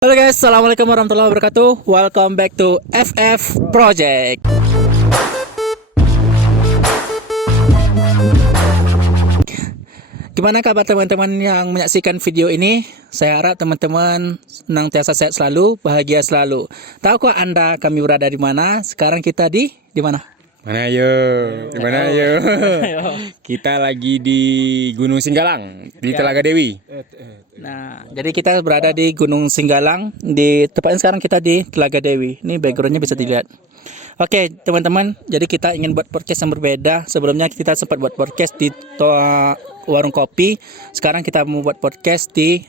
Halo guys, assalamualaikum warahmatullahi wabarakatuh. Welcome back to FF Project. Gimana kabar teman-teman yang menyaksikan video ini? Saya harap teman-teman senantiasa sehat selalu, bahagia selalu. Tahukah Anda kami berada di mana? Sekarang kita di mana? Mana ayo? Di mana ayo? Kita lagi di Gunung Singgalang di Telaga Dewi. Nah, jadi kita berada di Gunung Singgalang. Di tepatnya sekarang kita di Telaga Dewi. Ini backgroundnya bisa dilihat. Oke, teman-teman. Jadi kita ingin buat podcast yang berbeda. Sebelumnya kita sempat buat podcast di warung kopi. Sekarang kita mau buat podcast di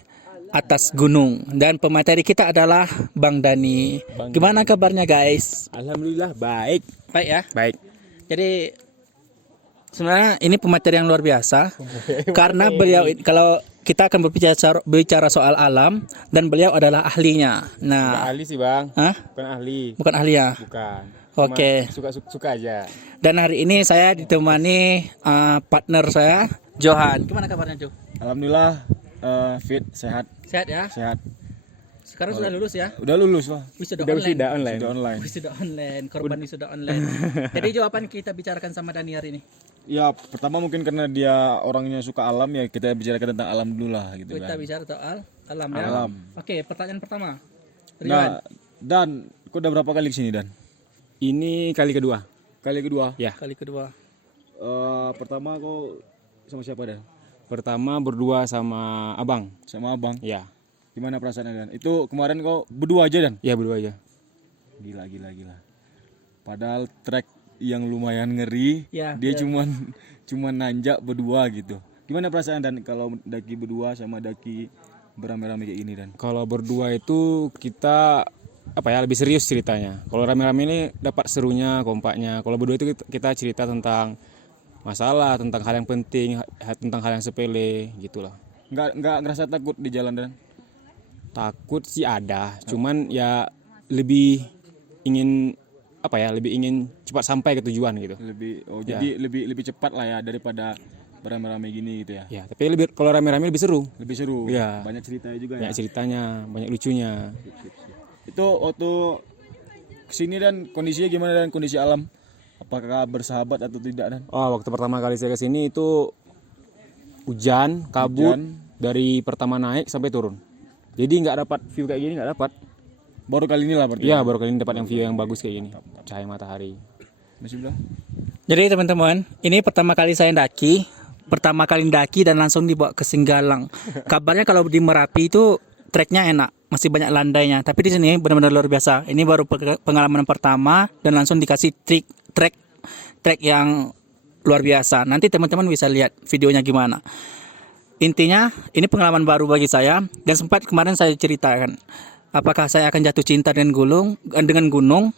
atas gunung. Dan pemateri kita adalah Bang Dani. Gimana kabarnya guys? Alhamdulillah baik. Baik ya. Baik. Jadi sebenarnya ini pemateri yang luar biasa. Karena beliau kalau kita akan berbicara soal alam dan beliau adalah ahlinya. Bukan Nah, ahli sih bang. Hah? Bukan ahli. Bukan ahli ya. Bukan. Oke. Suka aja. Dan hari ini saya ditemani partner saya, Johan. Gimana kabarnya, Jo? Alhamdulillah fit, sehat, Sehat ya? sehat. Sekarang sudah lulus ya? Udah lulus lah. Wisuda Udah online. wisuda online. Wisuda online. Wisuda online, korban wisuda online. Jadi Jo, apa yang kita bicarakan sama Dani hari ini? Ya pertama mungkin karena dia orangnya suka alam ya kita bicarakan tentang alam dulu lah gitu Kita kan. bicara soal alam ya. Alam. Oke, pertanyaan pertama. Johan. Nah, Dan, kau udah berapa kali kesini Dan? Ini kali kedua. Kali kedua? Ya. Kali kedua. Pertama kau sama siapa Dan? Pertama berdua sama abang. Sama abang. Ya, Gimana perasaannya Dan? Itu kemarin kau berdua aja Dan? ya berdua aja. Gila. Padahal trek yang lumayan ngeri, Ya, dia ya. cuman nanjak berdua gitu. Gimana perasaan Dan kalau daki berdua sama daki beramai-ramai kayak gini Dan? Kalau berdua itu kita lebih serius ceritanya. Kalau rame-rame ini dapat serunya, kompaknya. Kalau berdua itu kita cerita tentang masalah, tentang hal yang penting, tentang hal yang sepele gitulah. Nggak ngerasa takut di jalan Dan? Takut sih ada, cuman ya lebih ingin lebih ingin cepat sampai ke tujuan gitu. Jadi lebih cepat lah ya daripada beramai-ramai gini gitu ya. Ya, tapi kalau rame-rame lebih seru. Lebih seru. Iya. Banyak ceritanya juga ya. Banyak ceritanya, banyak lucunya. Itu waktu kesini Dan kondisinya gimana Dan, kondisi alam? Apakah bersahabat atau tidak Dan? Oh, waktu pertama kali saya kesini itu hujan, kabut dari pertama naik sampai turun. Jadi nggak dapat view kayak gini, nggak dapat. Baru kali ini lah berarti. Iya, baru kali ini dapat yang view yang bagus kayak gini, cahaya matahari. Masih bilang? Jadi teman-teman, ini pertama kali saya daki. Pertama kali daki dan langsung dibawa ke Singgalang. Kabarnya kalau di Merapi itu treknya enak, masih banyak landainya. Tapi di sini benar-benar luar biasa. Ini baru pengalaman pertama dan langsung dikasih trek yang luar biasa. Nanti teman-teman bisa lihat videonya gimana. Intinya ini pengalaman baru bagi saya dan sempat kemarin saya ceritakan apakah saya akan jatuh cinta dengan gunung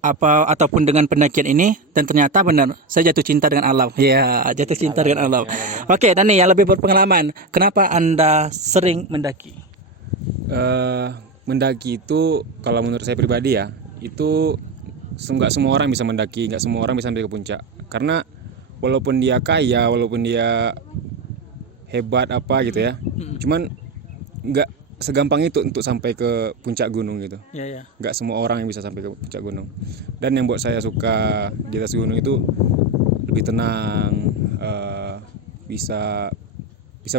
ataupun dengan pendakian ini, dan ternyata benar saya jatuh cinta dengan alam. Ya, jatuh cinta dengan alam. Oke, Dani yang lebih berpengalaman, kenapa Anda sering mendaki? Mendaki itu kalau menurut saya pribadi ya, itu nggak semua orang bisa mendaki, nggak semua orang bisa sampai ke puncak. Karena walaupun dia kaya, walaupun dia hebat apa gitu ya, cuman nggak segampang itu untuk sampai ke puncak gunung gitu. Ya. Nggak semua orang yang bisa sampai ke puncak gunung. Dan yang buat saya suka di atas gunung itu lebih tenang, bisa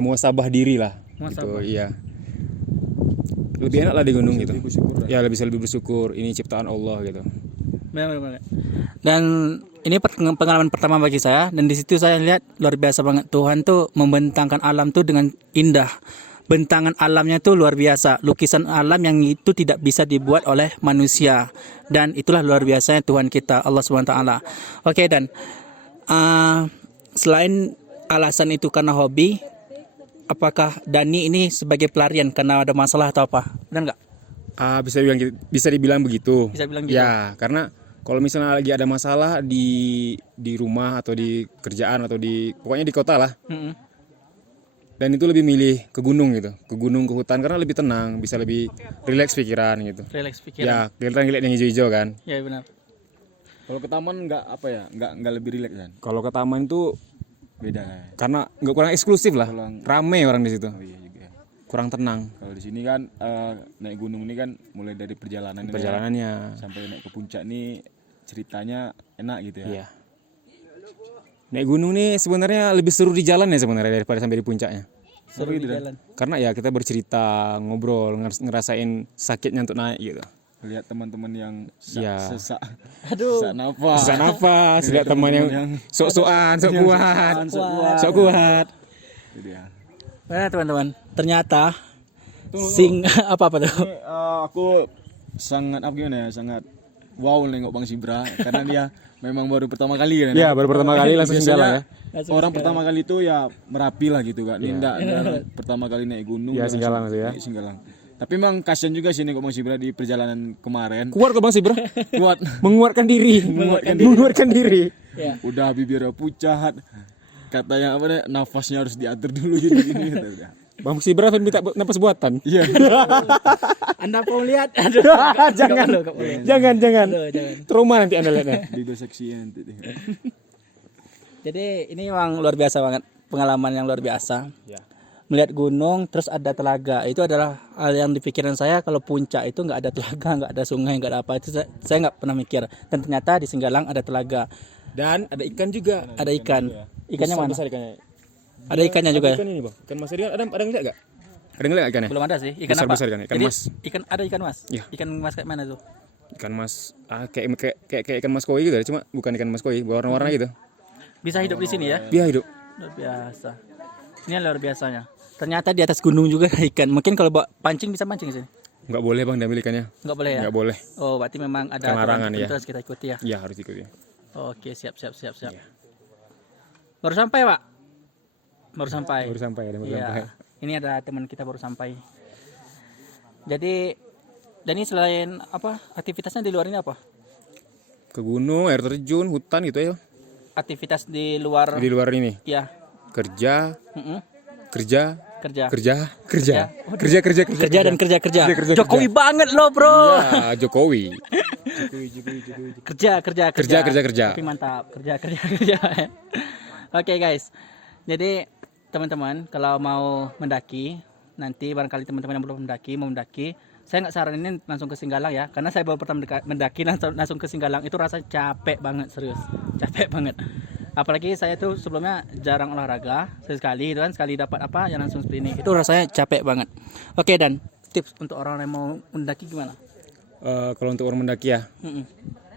muhasabah diri lah. Muhasabah. Gitu, iya. Lebih enak lah di gunung gitu. Ya bisa lebih bersyukur. Ini ciptaan Allah gitu. Benar. Dan ini pengalaman pertama bagi saya, dan di situ saya lihat luar biasa banget, Tuhan tuh membentangkan alam tuh dengan indah. Bentangan alamnya tuh luar biasa, lukisan alam yang itu tidak bisa dibuat oleh manusia, dan itulah luar biasanya Tuhan kita Allah SWT. Oke, dan selain alasan itu karena hobi, apakah Dani ini sebagai pelarian karena ada masalah atau apa? Benar nggak? Bisa dibilang begitu. Bisa bilang gitu. Ya, karena kalau misalnya lagi ada masalah di rumah atau di kerjaan atau pokoknya di kota lah. Dan itu lebih milih ke gunung gitu, ke gunung, ke hutan, karena lebih tenang, bisa lebih rileks pikiran gitu. Relax pikiran. Ya, kelihatan ngeliat yang hijau-hijau kan. Ya benar. Kalau ke taman nggak lebih rileks Dan? Kalau ke taman itu Beda ya. karena nggak kurang eksklusif lah, rame orang di situ. Oh iya juga. kurang tenang Kalau di sini kan naik gunung ini kan mulai dari perjalanan ini perjalanannya. sampai naik ke puncak nih ceritanya enak gitu ya. Iya. Naik gunung nih sebenarnya lebih seru di jalan ya sebenarnya daripada sampai di puncaknya. Seru di jalan. Karena ya kita bercerita, ngobrol, ngerasain sakitnya untuk naik gitu. Lihat teman-teman yang Iya. sesak Aduh. sesak nafas. Susah nafas, lihat teman yang sok-sokan, sok kuat, sok kuat. Itu dia. Nah, teman-teman, ternyata apa tuh? Ini, aku sangat apa gimana ya, sangat wow nengok Bang Sibra karena dia memang baru pertama kali kan. Iya, baru pertama kali langsung Biasanya jalan ya. orang pertama kali itu ya Merapi lah gitu kan. Ini enggak pertama kali naik gunung. Iya, dia Singgalang langsung maksudnya. naik Singgalang. Tapi memang kasihan juga sih nengok Bang Sibra di perjalanan kemarin. Kuat kok Bang Sibra. Kuat. Menguatkan diri. Menguatkan diri. Ya. Udah bibirnya pucat. Katanya apa deh, nafasnya harus diatur dulu gini-gini kata dia. Bang Sibra minta napas buatan. Iya. Anda mau lihat? Aduh, Jangan. nggak boleh. Jangan. Aduh, jangan. Trauma nanti Anda lihatnya. Bibir seksi nanti. Jadi ini memang luar biasa banget, pengalaman yang luar biasa. Ya. Melihat gunung terus ada telaga, itu adalah hal yang di pikiran saya. Kalau puncak itu nggak ada telaga, nggak ada sungai, nggak ada apa, itu saya nggak pernah mikir. Dan ternyata di Singgalang ada telaga, Dan ada ikan juga. ada ikan. Ikannya mana? Besar ikannya. Ada ikannya juga. Ikan ini Bang. Ikan mas ada ngeliat enggak? Ada ngeliat ikannya? Belum ada sih. Ikan Besar-besar apa? ikan, ikan Jadi, mas. ada ikan mas. Iya. Ikan mas kayak mana tuh? Ikan mas kayak ikan mas koi gitu ya, cuma bukan ikan mas koi, warna-warna gitu. Bisa hidup di sini ya? Dia hidup. Luar biasa. Ini yang luar biasanya. Ternyata di atas gunung juga ada ikan. Mungkin kalau bawa pancing bisa mancing di sini. Enggak boleh Bang diambil ikannya. Enggak boleh ya? Enggak boleh. Oh, berarti memang ada Kan larangan, aturan ya. terus kita ikuti ya. Iya, harus ikut ya. Oke, siap. Iya. Baru sampai, Pak? Baru sampai. Baru sampai, ada baru Iya. sampai. Ini ada teman kita baru sampai. Jadi, dan ini selain apa? Aktivitasnya di luar ini apa? Ke gunung, air terjun, hutan gitu ya. Aktivitas di luar Di luar ini. ya. Kerja, Mm-mm. kerja, Kerja. kerja. Kerja dan kerja. Jokowi banget loh, Bro. Ya, Jokowi. Kerja. Kerja. Tapi mantap. Kerja. Oke, guys. Jadi teman-teman kalau mau mendaki, nanti barangkali teman-teman yang belum mau mendaki, saya nggak saranin langsung ke Singgalang ya, karena saya baru pertama mendaki langsung ke Singgalang itu rasanya capek banget, serius, capek banget. Apalagi saya tuh sebelumnya jarang olahraga, sekali itu kan, sekali dapat apa yang langsung seperti ini, itu rasanya capek banget. Oke, dan tips untuk orang yang mau mendaki gimana? Kalau untuk orang mendaki ya, Mm-mm.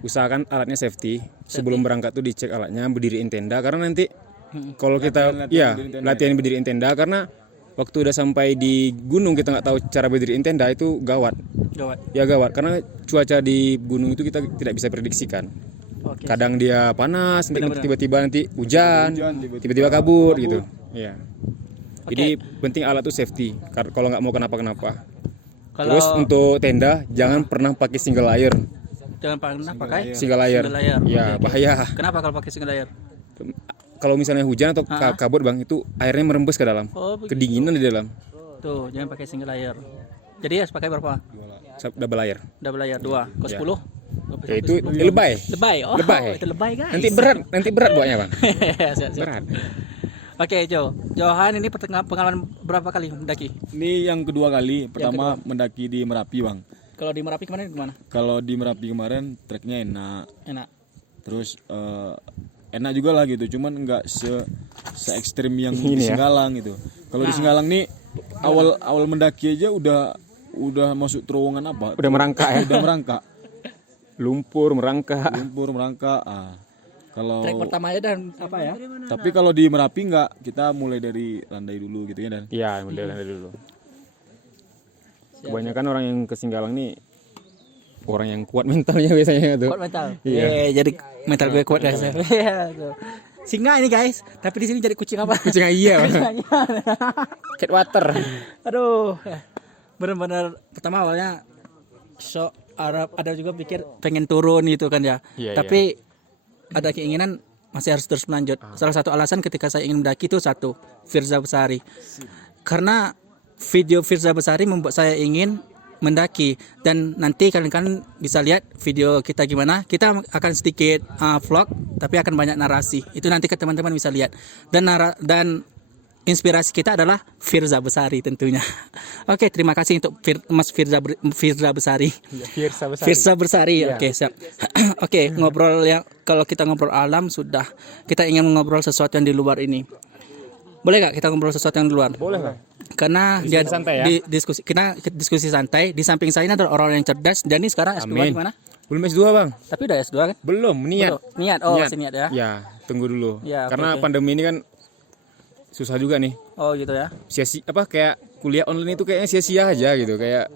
usahakan alatnya safety. Sebelum berangkat tuh dicek alatnya, berdiriin tenda karena nanti kalau kita latihan berdiriin tenda karena waktu udah sampai di gunung kita nggak tahu cara berdiriin tenda itu gawat. Gawat karena cuaca di gunung itu kita tidak bisa prediksikan. Oke. Kadang dia panas, Benar-benar. tiba-tiba nanti hujan, tiba-tiba kabur gitu. Iya. Jadi penting alat tuh safety. Kalau nggak mau kenapa-kenapa. Kalau Terus untuk tenda jangan pernah pakai single layer. jangan pernah pakai Single layer. single layer. Ya, bahaya. Kenapa kalau pakai single layer? Kalau misalnya hujan atau kabut Bang, itu airnya merembes ke dalam. Oh, begitu. Kedinginan di dalam. Tuh, jangan pakai single layer. Jadi harus pakai berapa? Double layer. Double layer 2 ke 10. Ya itu lebay. Lebay. Oh, Lebay. itu lebay, guys. Nanti berat buatnya Bang. Siap. Berat. Oke, Johan ini pengalaman berapa kali mendaki? Ini yang kedua kali. Pertama mendaki di Merapi, Bang. Kalau di Merapi kemarin gimana? Kalau di Merapi kemarin treknya enak. Enak. Terus enak juga lah gitu. Cuman enggak se ekstrim yang Ini di ya. Singgalang gitu. Kalau di Singgalang nih awal mendaki aja udah masuk terowongan apa? Udah merangkak ya. Udah merangkak. Lumpur merangkak. Lumpur merangkak. Kalau Trek pertama aja dan apa ya? tapi kalau di Merapi enggak, kita mulai dari landai dulu gitu ya Dan. Iya, model dari dulu. Kebanyakan orang yang ke Singgalang nih orang yang kuat mentalnya biasanya tuh. Kuat mental. Iya. Jadi mental gue kuat guys. Iya, tuh. Singa ini guys, tapi di sini jadi kucing apa? Kucing iya. Cat water. Aduh, benar-benar pertama awalnya shock Arab, ada juga pikir pengen turun gitu kan ya. Iya, Tapi ada keinginan masih harus terus melanjut. Salah satu alasan ketika saya ingin mendaki itu satu, Firza Besari. Karena video Firza Besari membuat saya ingin mendaki, dan nanti kalian bisa lihat video kita gimana. Kita akan sedikit vlog, tapi akan banyak narasi. Itu nanti ke teman-teman bisa lihat. Dan inspirasi kita adalah Firza Besari tentunya. Oke, terima kasih untuk Mas Firza Besari. Firza Besari. Oke, siap. Oke, ngobrol yang kalau kita ngobrol alam sudah, kita ingin ngobrol sesuatu yang di luar ini. Boleh gak kita ngobrol sesuatu yang di luar? Boleh lah. Karena Diskusi dia santai ya? diskusi santai. Di samping saya ini adalah orang yang cerdas. Dan ini sekarang S2 Amin. di mana? Belum S2 bang. Tapi udah S2 kan? Belum, niat. Belum. Niat. Oh, masih niat ya. Ya, tunggu dulu. Ya, oke, Karena oke. pandemi ini kan susah juga nih. Oh gitu ya. Sia-sia apa kayak kuliah online itu kayaknya sia-sia aja gitu, kayak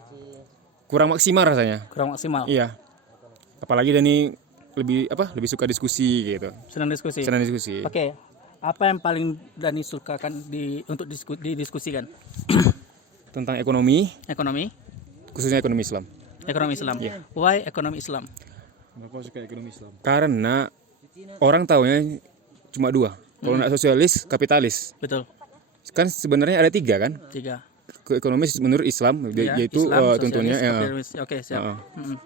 kurang maksimal rasanya. Kurang maksimal. Iya. Apalagi Dani lebih suka diskusi gitu. Senang diskusi. Senang diskusi. Oke. Apa yang paling Dani sukakan untuk didiskusikan? Tentang ekonomi, Ekonomi? khususnya ekonomi Islam. Ekonomi Islam. Iya. Why ekonomi Islam? Kenapa suka ekonomi Islam? Karena orang taunya cuma dua. Kalau nggak sosialis, kapitalis. Betul. Kan sebenarnya ada tiga kan? 3. Ke ekonomi menurut Islam, Ya, yaitu Islam, sosialis, tentunya ya. kapitalis. Oke, siap. Heeh. Mm-mm.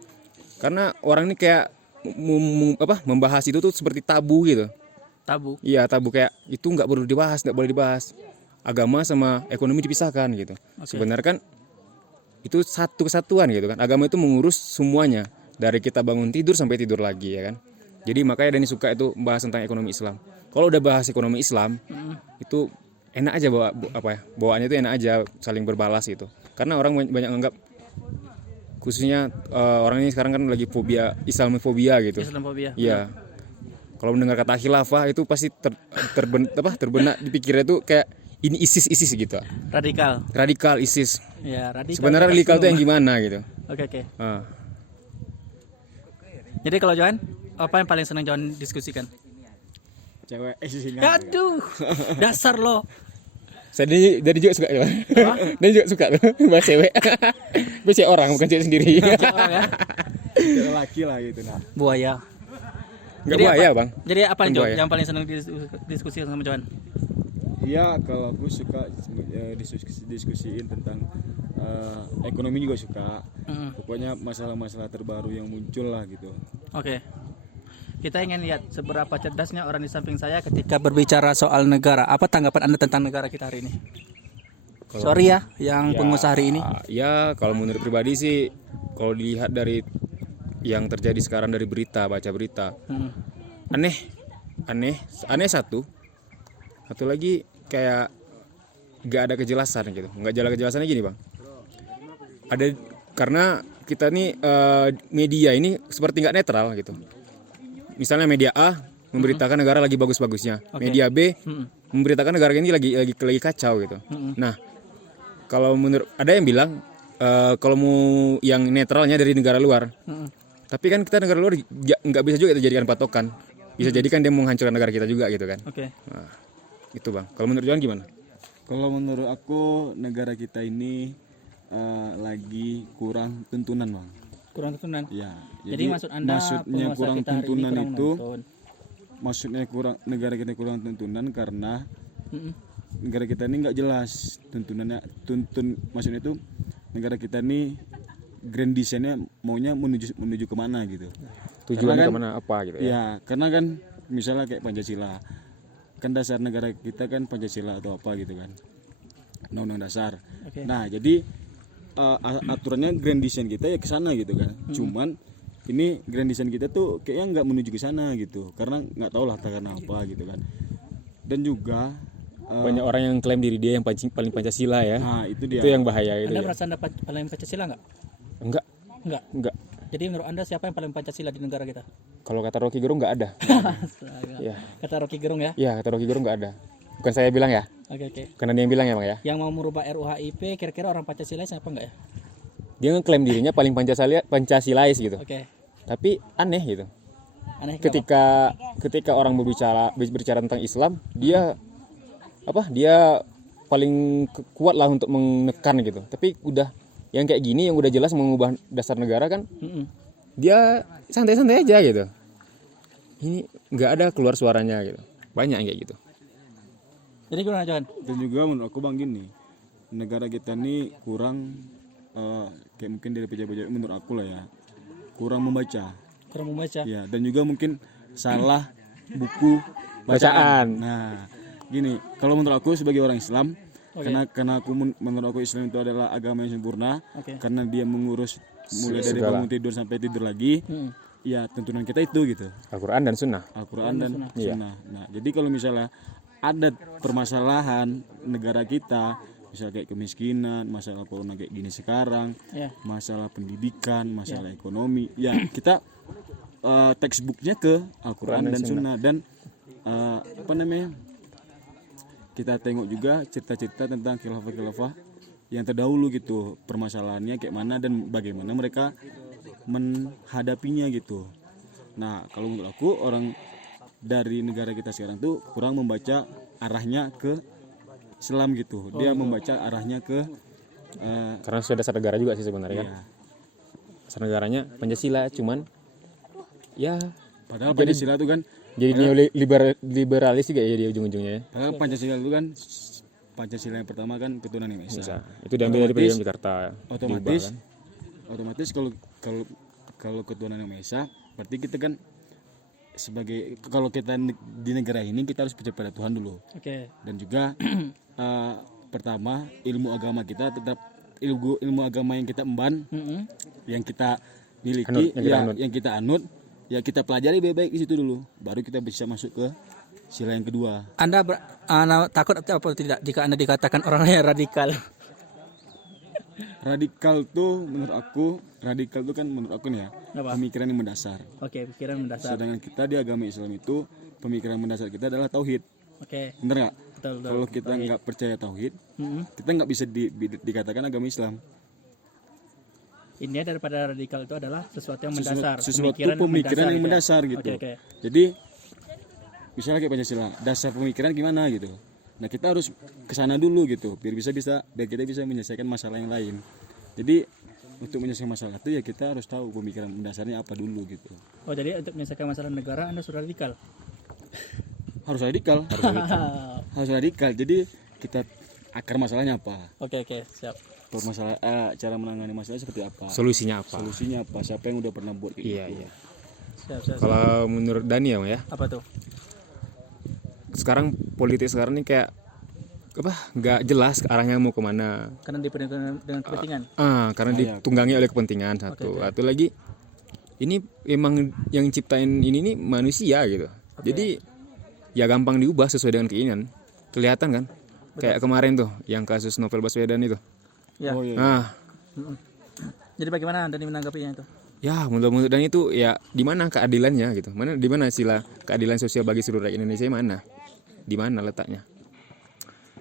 Karena orang ini kayak membahas itu tuh seperti tabu gitu. Tabu. Iya, tabu, kayak itu nggak perlu dibahas, nggak boleh dibahas. Agama sama ekonomi dipisahkan gitu. Oke. Sebenarnya kan itu satu kesatuan gitu kan. Agama itu mengurus semuanya, dari kita bangun tidur sampai tidur lagi ya kan. Jadi makanya Dani suka itu bahas tentang ekonomi Islam. Kalau udah bahas ekonomi Islam, itu enak aja bawaannya itu enak aja, saling berbalas gitu. Karena orang banyak anggap, khususnya orang ini sekarang kan lagi fobia, Islamofobia gitu. Islamofobia. Iya. Kalau mendengar kata khilafah itu pasti terbenak di pikirnya tuh kayak ini ISIS gitu. Radikal. Radikal ISIS. Ya, radikal. Sebenarnya radikal itu yang gimana gitu. Oke, oke. Ah. Jadi kalau Johan, apa yang paling senang Johan diskusikan? Cewek isinya. Aduh. Dasar lo. Saya dari juga suka ya. Dan juga suka tuh bahas cewek. Bahas cewek orang bukan cewek sendiri. Orang ya. Cewek laki lah gitu nah. Buaya. Enggak Jadi bahaya, apa? Bang. Jadi apa Bukan Jo buaya. yang paling senang diskusikan sama Johan? Iya, kalau aku suka diskusiin tentang ekonomi juga suka. Pokoknya masalah-masalah terbaru yang muncul lah gitu. Oke. Kita ingin lihat seberapa cerdasnya orang di samping saya ketika berbicara soal negara. Apa tanggapan Anda tentang negara kita hari ini? Sorry ya, yang pengusaha hari ini. Ya, kalau menurut pribadi sih, kalau dilihat dari yang terjadi sekarang dari berita, baca berita, aneh satu lagi kayak gak ada kejelasan gitu, nggak jelas kejelasannya gini bang. Ada karena kita nih media ini seperti nggak netral gitu. Misalnya media A memberitakan negara lagi bagus-bagusnya, media B memberitakan negara ini lagi kacau gitu. Nah, kalau menurut ada yang bilang kalau mau yang netralnya dari negara luar, tapi kan kita negara luar nggak bisa juga itu jadikan patokan. Bisa jadikan dia menghancurkan negara kita juga gitu kan. Oke. Nah, itu bang. Kalau menurut Johan gimana? Kalau menurut aku negara kita ini lagi kurang tuntunan bang. Kurang tuntunan. Ya. Jadi maksud Anda maksudnya penguasa kurang kita hari ini tuntunan kurang itu, menuntun. maksudnya negara kita kurang tuntunan karena negara kita ini nggak jelas tuntunannya. Maksudnya itu negara kita ini grand design-nya maunya menuju kemana gitu. Tujuannya Karena kemana apa gitu ya? Ya, karena kan misalnya kayak Pancasila, kan dasar negara kita kan Pancasila atau apa gitu kan, undang-undang dasar. Oke. Nah jadi aturannya grand design kita ya ke sana gitu kan. Cuman ini grand design kita tuh kayaknya nggak menuju ke sana gitu, karena nggak tahu lah karena apa gitu kan. Dan juga Banyak orang yang klaim diri dia yang paling Pancasila ya. nah itu dia. Itu yang bahaya gitu Anda ya. merasa Anda paling Pancasila nggak? Enggak, Enggak. enggak. Jadi menurut Anda siapa yang paling Pancasila di negara kita? Kalau kata Rocky Gerung enggak ada. Ya. Kata Rocky Gerung ya. Iya, kata Rocky Gerung enggak ada. Bukan saya bilang ya. Oke, oke. Karena dia yang bilang ya, Bang ya. Yang mau merubah RUHIP kira-kira orang Pancasila siapa enggak ya? Dia ngeklaim dirinya paling Pancasilais gitu. Oke. Tapi aneh gitu. Aneh kenapa? Ketika orang berbicara tentang Islam, dia paling kuat lah untuk menekan gitu. Tapi udah yang kayak gini yang udah jelas mengubah dasar negara kan, dia santai-santai aja gitu. Ini nggak ada keluar suaranya gitu. Banyak yang kayak gitu. Jadi gimana Johan? Dan juga menurut aku bang gini, negara kita ini kurang kayak mungkin dari pejabat menurut aku lah ya, kurang membaca. Kurang membaca. Ya, dan juga mungkin salah buku Bacaan. Nah, gini, kalau menurut aku sebagai orang Islam, karena aku menurut aku Islam itu adalah agama yang sempurna, karena dia mengurus mulai dari bangun tidur sampai tidur lagi, ya tuntunan kita itu gitu. Al-Quran dan Sunnah. Al-Quran dan Sunnah. Nah, jadi kalau misalnya ada permasalahan negara kita, misalnya kayak kemiskinan, masalah corona kayak gini sekarang, masalah pendidikan, masalah ekonomi, ya kita textbooknya ke Al-Quran dan Sunnah. Dan apa namanya, kita tengok juga cerita-cerita tentang khilafah-khilafah yang terdahulu gitu, permasalahannya kayak mana dan bagaimana mereka menghadapinya gitu. Nah, kalau menurut aku orang dari negara kita sekarang tuh kurang membaca arahnya ke Islam gitu. Dia membaca arahnya ke Karena sudah dasar negara juga sih sebenarnya kan. ya, Dasar negaranya Pancasila, cuman ya padahal Pancasila itu kan jadi liberalis juga ya di ujung-ujungnya ya. padahal Pancasila itu kan Pancasila yang pertama kan ketuhanan yang Maha Esa. Bisa. Itu diambil dari Piagam Jakarta. Otomatis kan? otomatis kalau ketuhanan yang Maha Esa, berarti kita kan sebagai, kalau kita di negara ini kita harus percaya pada Tuhan dulu. Dan juga pertama ilmu agama kita tetap ilmu agama yang kita emban, yang kita miliki, yang kita anut, ya kita pelajari baik-baik di situ dulu, baru kita bisa masuk ke sila yang kedua. Anda takut atau tidak jika Anda dikatakan orang yang radikal? Radikal tuh menurut aku kan menurut aku nih ya, pemikiran yang mendasar. Pikiran mendasar. Sedangkan kita di agama Islam itu pemikiran mendasar kita adalah tauhid. Bener nggak? Betul. Kalau kita nggak percaya tauhid, kita nggak bisa dikatakan agama Islam. Ini daripada radikal itu adalah sesuatu yang mendasar. Sesuatu pemikiran yang mendasar gitu. Jadi misalnya kayak Pancasila, dasar pemikiran gimana gitu. Nah, kita harus kesana dulu gitu, biar kita bisa menyelesaikan masalah yang lain. Jadi untuk menyelesaikan masalah itu ya kita harus tahu pemikiran mendasarnya apa dulu gitu. Jadi untuk menyelesaikan masalah negara Anda sudah radikal. Harus radikal. Harus radikal. Jadi kita akar masalahnya apa? Siap. Permasalahan, cara menangani masalah seperti apa? Solusinya apa? Siapa yang udah pernah buat kayak gitu? Iya. Siap. Kalau menurut Dani ya, Apa tuh? sekarang politik sekarang ini kayak nggak jelas arahnya mau kemana. Karena dipenuhi dengan kepentingan. Karena ditunggangi oleh kepentingan satu. Satu lagi, ini emang yang ciptain ini nih manusia gitu. Jadi ya gampang diubah sesuai dengan keinginan. Kelihatan kan? Kayak kemarin tuh yang kasus Novel Baswedan itu. Ya. Nah, Jadi bagaimana Anda menanggapinya itu? ya menurut Dani itu ya di mana keadilannya gitu? Di mana sila keadilan sosial bagi seluruh rakyat Indonesia mana? Di mana letaknya?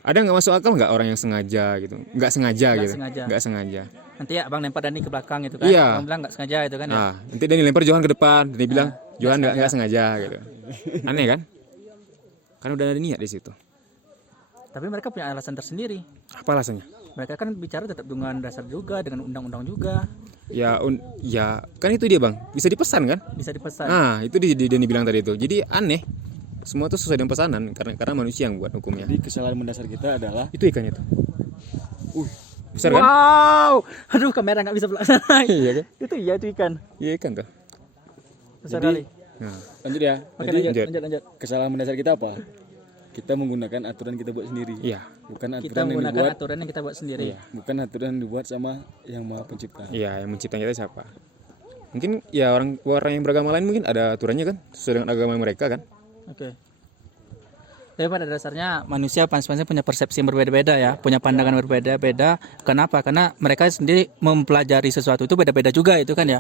Ada nggak masuk akal nggak orang yang sengaja gitu? Nggak sengaja. Nanti ya Abang lempar Dani ke belakang gitu kan? Iya. Abang bilang nggak sengaja itu kan ya? Nanti Dani lempar Johan ke depan, Dani bilang Johan nggak sengaja gitu. Aneh kan? Kan udah ada niat di situ. Tapi mereka punya alasan tersendiri. Apa alasannya? Mereka kan bicara tetap dengan dasar juga, dengan undang-undang juga. Ya kan itu dia Bang, bisa dipesan kan? Bisa dipesan. Itu Dani bilang tadi itu. Jadi aneh. Semua itu sesuai dengan pesanan karena manusia yang buat hukumnya. Jadi kesalahan mendasar kita adalah Itu ikannya tuh. Besar kan? Wow, aduh kamera nggak bisa pelaksana. Iya kan? Itu ikan. Iya ikan tuh. Besar kali. Nah, lanjut ya. Oke, Jadi lanjut. kesalahan mendasar kita apa? Kita menggunakan aturan kita buat sendiri. iya. Bukan aturan Kita yang menggunakan dibuat, aturan yang kita buat sendiri. bukan aturan yang dibuat sama yang Maha Pencipta. Iya, yang menciptakan kita siapa? Mungkin ya orang yang beragama lain mungkin ada aturannya kan sesuai dengan agama mereka kan. Oke. Tapi pada dasarnya manusia masing-masing punya persepsi yang berbeda-beda ya, punya pandangan berbeda-beda. Kenapa? Karena mereka sendiri mempelajari sesuatu itu beda-beda juga itu kan ya.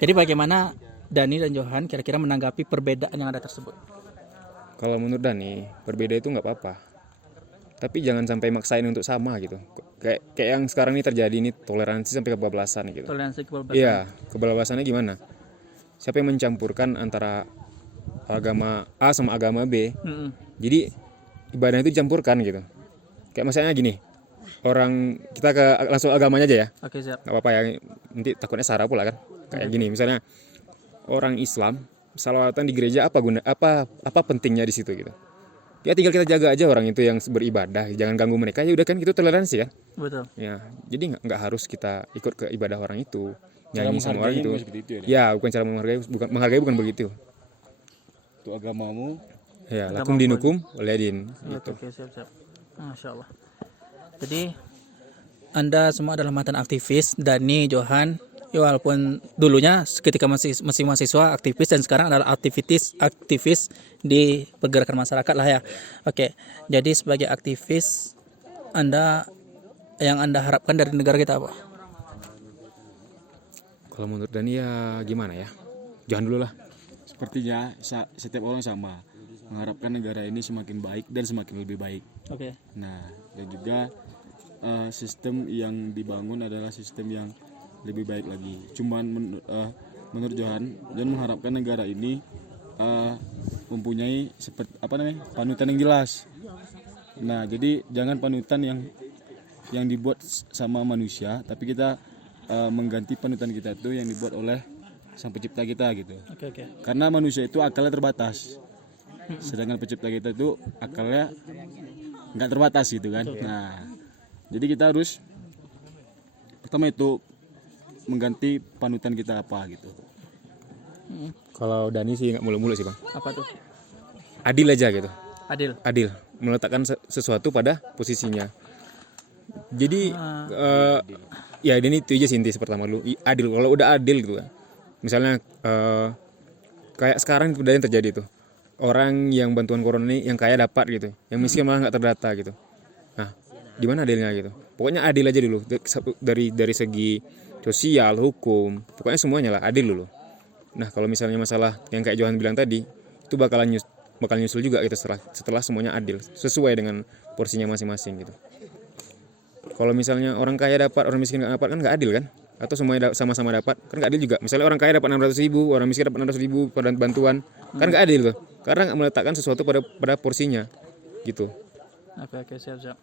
Jadi bagaimana Dani dan Johan kira-kira menanggapi perbedaan yang ada tersebut? Kalau menurut Dani, berbeda itu nggak apa-apa. Tapi jangan sampai maksain untuk sama gitu. Kayak yang sekarang ini terjadi ini toleransi sampai kebablasan gitu. Toleransi kebablasan. Iya, kebablasannya gimana? Siapa yang mencampurkan antara agama A sama agama B? Jadi ibadah itu dicampurkan gitu. Kayak misalnya gini, kita langsung agamanya aja ya. Oke, siap. Nggak apa-apa ya, nanti takutnya sara pula kan. Kayak gini, misalnya orang Islam salawatan di gereja apa pentingnya di situ gitu. Ya tinggal kita jaga aja orang itu yang beribadah, jangan ganggu mereka, ya udah kan, itu toleransi kan. Betul. Ya, jadi nggak harus kita ikut ke ibadah orang itu, nyanyi sama orang itu. Ya. Bukan cara menghargai, bukan begitu. Itu agamamu, Ya, lakum dinukum waliyadin. Oke, siap. Masya Allah. Jadi Anda semua adalah mantan aktivis, Dani, Johan. Ya, walaupun dulunya ketika masih mahasiswa aktivis dan sekarang adalah aktivis di pergerakan masyarakat lah ya. Oke. Jadi sebagai aktivis yang Anda harapkan dari negara kita apa? Kalau menurut Dani ya gimana ya? Johan dulu lah. Sepertinya setiap orang sama mengharapkan negara ini semakin baik dan semakin lebih baik. Oke. Nah, dan juga sistem yang dibangun adalah sistem yang lebih baik lagi. Cuman menurut Johan mengharapkan negara ini mempunyai panutan yang jelas. Nah, jadi jangan panutan yang dibuat sama manusia, tapi kita mengganti panutan kita itu yang dibuat oleh sang pencipta kita gitu. Oke. Karena manusia itu akalnya terbatas, sedangkan pencipta kita itu akalnya nggak terbatas gitu kan. Nah, jadi kita harus pertama itu mengganti panutan kita apa gitu. Kalau Dani sih nggak mulu-mulu sih bang. Apa tuh? Adil aja gitu. Adil. Meletakkan sesuatu pada posisinya. Jadi ya Dani itu aja sih inti pertama dulu. Adil. Kalau udah adil gitu kan. Misalnya kayak sekarang udah yang terjadi tuh. Orang yang bantuan corona ini yang kaya dapat gitu, yang miskin malah nggak terdata gitu. Nah, di mana adilnya gitu? Pokoknya adil aja dulu dari segi sosial, hukum, pokoknya semuanya lah adil dulu. Nah, kalau misalnya masalah yang kayak Johan bilang tadi, itu bakal nyusul juga gitu setelah semuanya adil, sesuai dengan porsinya masing-masing gitu. Kalau misalnya orang kaya dapat, orang miskin nggak dapat kan nggak adil kan? Atau semuanya sama-sama dapat kan nggak adil juga. Misalnya orang kaya dapat 600.000, orang miskin dapat 600.000 pada bantuan kan nggak adil tuh. Karena nggak meletakkan sesuatu pada porsinya gitu. Oke, siap.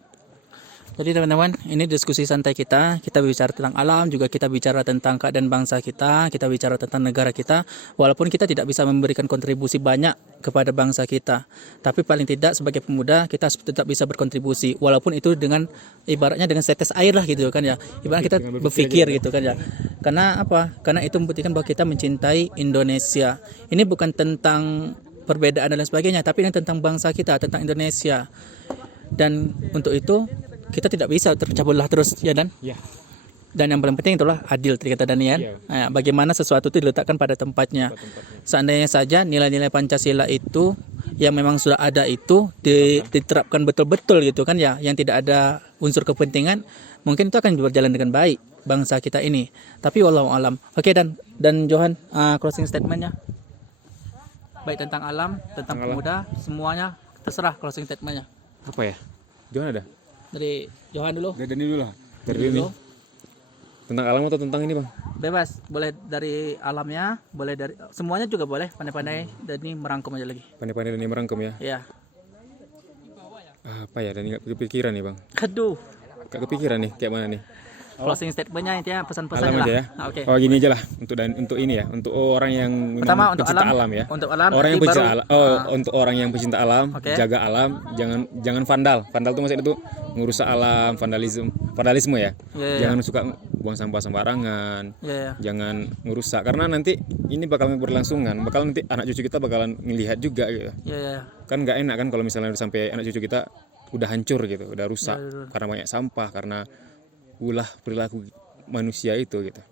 Jadi teman-teman, ini diskusi santai kita bicara tentang alam, juga kita bicara tentang keadaan bangsa kita bicara tentang negara kita. Walaupun kita tidak bisa memberikan kontribusi banyak kepada bangsa kita, tapi paling tidak sebagai pemuda kita tetap bisa berkontribusi, walaupun itu dengan ibaratnya dengan setes air lah gitu kan ya. Ibaratnya kita berpikir gitu kan ya. Karena apa? Karena itu membuktikan bahwa kita mencintai Indonesia. Ini bukan tentang perbedaan dan lain sebagainya, tapi ini tentang bangsa kita, tentang Indonesia. Dan untuk itu kita tidak bisa terpecah belah terus ya Dan. Iya. Dan yang paling penting itulah adil tadi kata Daniel. Iya. Nah, bagaimana sesuatu itu diletakkan pada tempatnya. Seandainya saja nilai-nilai Pancasila itu yang memang sudah ada itu diterapkan betul-betul gitu kan ya, yang tidak ada unsur kepentingan, mungkin itu akan berjalan dengan baik bangsa kita ini. Tapi wallahu alam. Oke Dan Johan, closing statementnya. Baik tentang alam, tentang pemuda, semuanya terserah closing statementnya. Apa ya? Johan ada? Dari Johan dulu. Dari Dani dulu lah. Dari ini. Tentang alam atau tentang ini bang? Bebas, boleh dari alamnya, boleh dari semuanya juga boleh. Pandai-pandai dan ini merangkum aja lagi. Pandai-pandai dan merangkum ya. Iya. Apa ya? Dan nggak kepikiran nih bang. Aduh. Gak kepikiran nih kayak mana nih? Closing statementnya intinya pesan-pesannya Alam lah. aja ya. Oke. Oh gini aja lah untuk ini ya, untuk orang yang Pertama untuk pecinta alam, alam ya. untuk alam, Orang yang nanti pecinta baru, alam. Untuk orang yang pecinta alam, Oke. jaga alam, jangan vandal. Vandal tuh maksudnya itu ngerusak alam, vandalisme ya. Iya. Jangan suka buang sampah sembarangan. Iya. Jangan ngerusak karena nanti ini bakal berlangsungan, bakal nanti anak cucu kita bakalan ngelihat juga gitu. Iya. Kan nggak enak kan kalau misalnya udah sampai anak cucu kita udah hancur gitu, udah rusak Iya. karena banyak sampah, karena ulah perilaku manusia itu gitu.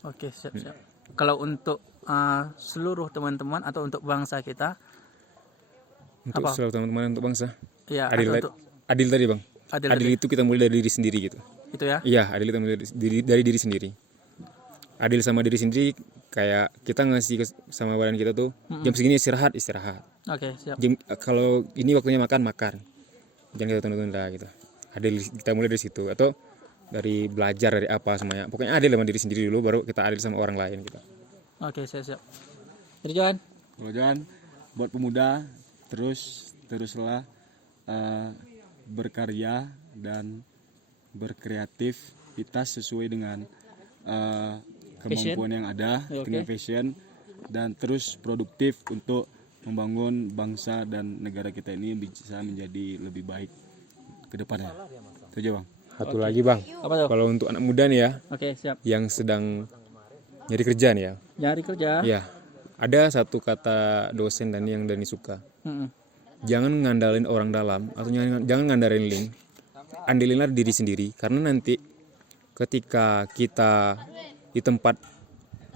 Oke, siap. Kalau untuk seluruh teman-teman atau untuk bangsa kita, Untuk Apa? seluruh teman-teman untuk bangsa. ya Adil, atau untuk adil tadi bang. adil Adil tadi. itu kita mulai dari diri sendiri gitu. Itu ya. Iya, adil itu mulai dari diri sendiri. Adil sama diri sendiri kayak kita ngasih sama badan kita tuh jam segini istirahat. Oke, siap. Kalau ini waktunya makan. Jangan kita tunda-tunda gitu. Adil kita mulai dari situ atau dari belajar dari apa semuanya. Pokoknya adil sama diri sendiri dulu baru kita adil sama orang lain gitu. Oke, siap. Jadi Johan, Kalau jangan buat pemuda teruslah berkarya dan berkreativitas sesuai dengan kemampuan yang ada, Oke. dengan passion dan terus produktif untuk membangun bangsa dan negara kita ini bisa menjadi lebih baik ke depannya. Itu aja bang. Satu lagi bang, apa tuh? kalau untuk anak muda nih ya Oke, siap. yang sedang nyari kerja nih ya. Nyari kerja. Ya, ada satu kata dosen dan yang Dani suka. Mm-mm. jangan ngandalin orang dalam atau jangan ngandalin link. Andelinlah diri sendiri, karena nanti ketika kita di tempat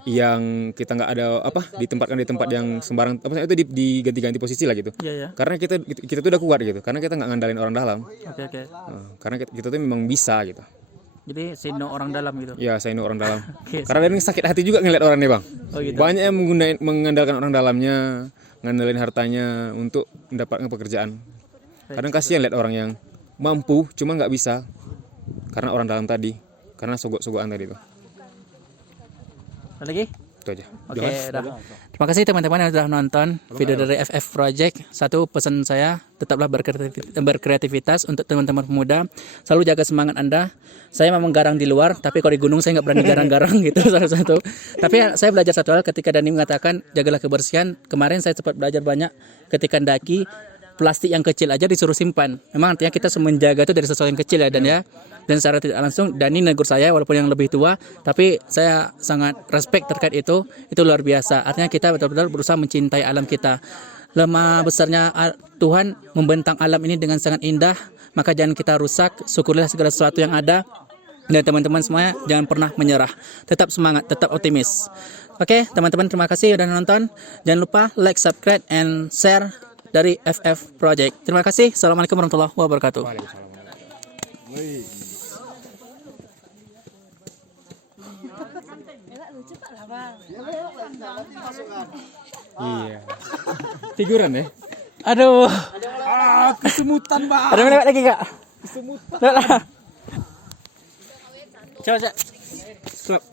yang kita nggak ada ditempatkan di tempat yang sembarang itu diganti-ganti posisi lah gitu. Iya ya. Karena kita tuh udah kuat gitu, karena kita nggak ngandalin orang dalam. Oke. Karena kita tuh memang bisa gitu. Jadi sino orang dalam gitu. Ya, saya ini orang dalam. Oke. Karena dia sakit hati juga ngeliat orang nih bang. Oh gitu. Banyak yang mengandalkan orang dalamnya, ngandalin hartanya untuk mendapatkan pekerjaan. Kadang kasihan lihat orang yang mampu cuma nggak bisa karena orang dalam tadi, karena sogok-sogokan tadi tuh. Ada lagi? Itu aja. Oke, dah. Terima kasih teman-teman yang sudah nonton video dari FF Project. Satu pesan saya, tetaplah berkreativitas untuk teman-teman pemuda. Selalu jaga semangat Anda. Saya memang garang di luar, tapi kalau di gunung saya nggak berani garang-garang gitu salah satu. Tapi saya belajar satu hal ketika Dani mengatakan jagalah kebersihan. Kemarin saya sempat belajar banyak ketika mendaki. Plastik yang kecil aja disuruh simpan. Memang artinya kita menjaga itu dari sesuatu yang kecil ya Dan ya. Dan secara tidak langsung Dani negur saya walaupun yang lebih tua, tapi saya sangat respect terkait itu luar biasa. Artinya kita betul-betul berusaha mencintai alam kita. Lemah besarnya Tuhan membentang alam ini dengan sangat indah, maka jangan kita rusak. Syukurilah segala sesuatu yang ada. Dan teman-teman semuanya jangan pernah menyerah. Tetap semangat, tetap optimis. Oke, teman-teman terima kasih sudah nonton. Jangan lupa like, subscribe, and share dari FF Project. Terima kasih. Assalamualaikum warahmatullahi wabarakatuh. Iya. Figuran ya. Aduh. Kesemutan bang. Ada yang lewat lagi kak? Kesemutan. Coba. Stop.